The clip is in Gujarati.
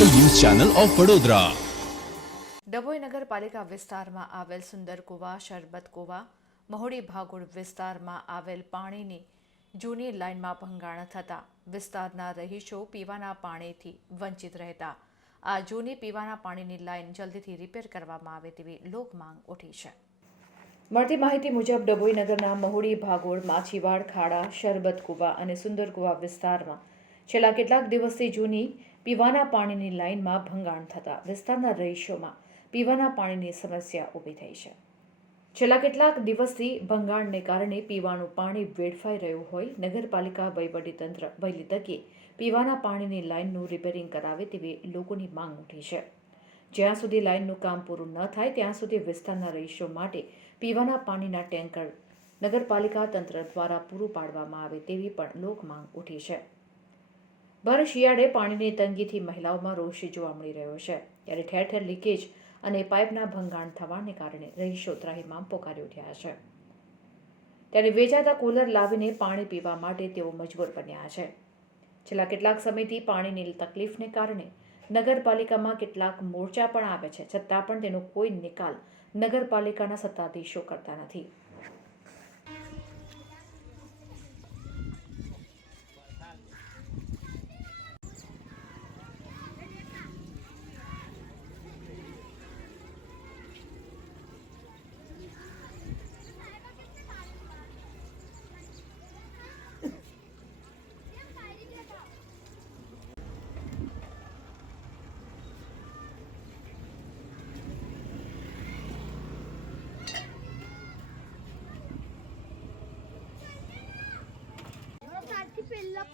Channel of Vadodara. ડભોઈ નગરપાલિકા વિસ્તારમાં આવેલ સુંદર કુવા શરબત કુવા મહોડી ભાગોળ વિસ્તારમાં આવેલ પાણીની જૂની લાઇનમાં ભંગાણ થતાં વિસ્તારના રહીશો પીવાના પાણીથી વંચિત રહેતા. આ જૂની પીવાના પાણીની લાઇન જલ્દીથી રિપેર કરવામાં આવે તેવી લોકમાંગ ઉઠી છે. મળતી માહિતી મુજબ ડભોઈ નગરના મહુડી ભાગોળ માછીવાડ ખાડા શરબત કુવા અને સુંદર કુવા વિસ્તારમાં છેલ્લા કેટલાક દિવસથી જૂની પીવાના પાણીની લાઇનમાં ભંગાણ થતાં વિસ્તારના રહીશોમાં પીવાના પાણીની સમસ્યા ઊભી થઈ છે. છેલ્લા કેટલાક દિવસથી ભંગાણને કારણે પીવાનું પાણી વેડફાઈ રહ્યું હોય, નગરપાલિકા વહીવટીતંત્ર વહેલી તકે પીવાના પાણીની લાઇનનું રિપેરિંગ કરાવે તેવી લોકોની માંગ ઉઠી છે. જ્યાં સુધી લાઇનનું કામ પૂરું ન થાય, ત્યાં સુધી વિસ્તારના રહીશો માટે પીવાના પાણીના ટેન્કર નગરપાલિકા તંત્ર દ્વારા પૂરું પાડવામાં આવે તેવી પણ લોક માંગ ઉઠી છે. ભર શિયાળે પાણીની તંગીથી મહિલાઓમાં રોષ જોવા મળી રહ્યો છે. ત્યારે ઠેર ઠેર લીકેજ અને પાઇપના ભંગાણ થવાને કારણે રહીશો ત્રાહિમામ પોકારી ઉઠ્યા છે. ત્યારે વેચાતા કુલર લાવીને પાણી પીવા માટે તેઓ મજબૂર બન્યા છે. છેલ્લા કેટલાક સમયથી પાણીની તકલીફને કારણે નગરપાલિકામાં કેટલાક મોરચા પણ આવે છે, છતાં પણ તેનો કોઈ નિકાલ નગરપાલિકાના સત્તાધીશો કરતા નથી. Pelle, la